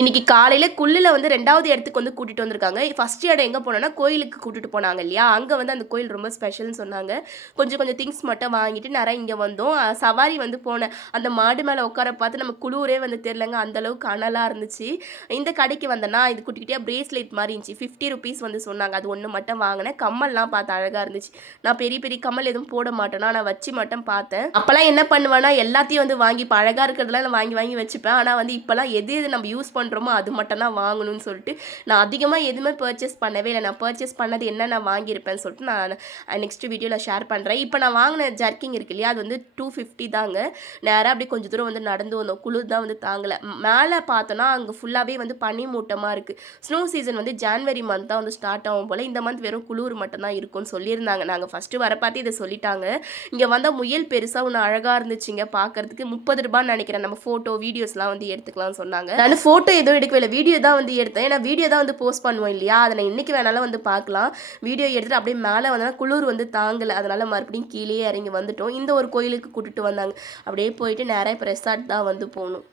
இன்னைக்கு காலையில் குள்ளில் வந்து ரெண்டாவது இடத்துக்கு வந்து கூட்டிகிட்டு வந்திருக்காங்க. ஃபஸ்ட் இடம் எங்கே போனோன்னா கோயிலுக்கு கூட்டிகிட்டு போனாங்க இல்லையா? அங்கே வந்து அந்த கோயில் ரொம்ப ஸ்பெஷல்னு சொன்னாங்க. கொஞ்சம் கொஞ்சம் திங்ஸ் மட்டும் வாங்கிட்டு நிறைய இங்கே வந்தோம். சவாரி வந்து போனேன் அந்த மாடு மேலே உட்கார பார்த்து நம்ம குளூரே வந்து தெரிலங்க அந்தளவுக்கு அனலாக இருந்துச்சு. இந்த கடைக்கு வந்தேன்னா இது குட்டிக்கிட்டே பிரேஸ்லெட் மாதிரி இருந்துச்சு. ஃபிஃப்டி ருபீஸ் வந்து சொன்னாங்க. அது ஒன்று மட்டும் வாங்கினேன். கம்மல்லாம் பார்த்து அழகாக இருந்துச்சு. நான் பெரிய பெரிய கம்மல் எதுவும் போட மாட்டேனா. நான் வச்சு மட்டும் பார்த்தேன். அப்போல்லாம் என்ன பண்ணுவேன்னா எல்லாத்தையும் வந்து வாங்கி இப்போ அழகாக இருக்கிறதெல்லாம் நான் வாங்கி வாங்கி வச்சுப்பேன். ஆனால் வந்து இப்போல்லாம் எது எது நம்ம யூஸ் பண்ண அது மட்டும் தான் வாங்கணும்னு சொல்லிட்டு நான் அதிகமாக எதுவுமே பர்ச்சேஸ் பண்ணவே இல்லை. நான் பர்ச்சேஸ் பண்ணது என்ன நான் வாங்கியிருப்பேன்னு சொல்லிட்டு நான் நெக்ஸ்ட் வீடியோவில் ஷேர் பண்ணுறேன் இப்போ நான் வாங்கின ஜர்க்கிங் இருக்கு இல்லையா அது வந்து டூ ஃபிஃப்டி தாங்க. நேராக அப்படியே கொஞ்சம் தூரம் வந்து நடந்து வந்தோம். குளிர் தான் வந்து தாங்கலை. மேலே பார்த்தோன்னா அங்கே ஃபுல்லாகவே வந்து பனி மூட்டமாக இருக்குது ஸ்னோ சீசன் வந்து ஜான்வரி மந்த் தான் வந்து ஸ்டார்ட் ஆகும் போல். இந்த மந்த் வெறும் குளிர் மட்டும்தான் இருக்கும்னு சொல்லியிருந்தாங்க. நாங்கள் ஃபஸ்ட்டு வர பார்த்து இதை சொல்லிட்டாங்க. இங்கே வந்தால் முயல் பெருசாக ஒன்று அழகாக இருந்துச்சுங்க. பார்க்கறதுக்கு முப்பது ரூபான்னு நினைக்கிறேன். நம்ம ஃபோட்டோ வீடியோஸ்லாம் வந்து எடுத்துக்கலாம்னு சொன்னாங்க. நான் ஃபோட்டோ எதுவும் எடுக்கவே இல்லை வீடியோ தான் வந்து எடுத்தேன். ஏன்னா வீடியோ தான் வந்து போஸ்ட் பண்ணுவோம் இல்லையா? அதை நான் இன்றைக்கி வேணாலும் வந்து பார்க்கலாம். வீடியோ எடுத்துட்டு அப்படியே மேலே வந்தோன்னா குளிர் வந்து தாங்கலை. அதனால் மறுபடியும் கீழே இறங்கி வந்துட்டோம். இந்த ஒரு கோயிலுக்கு கூட்டிகிட்டு வந்தாங்க. அப்படியே போயிட்டு நேராக இப்போ ரெசார்ட் தான் வந்து போகணும்.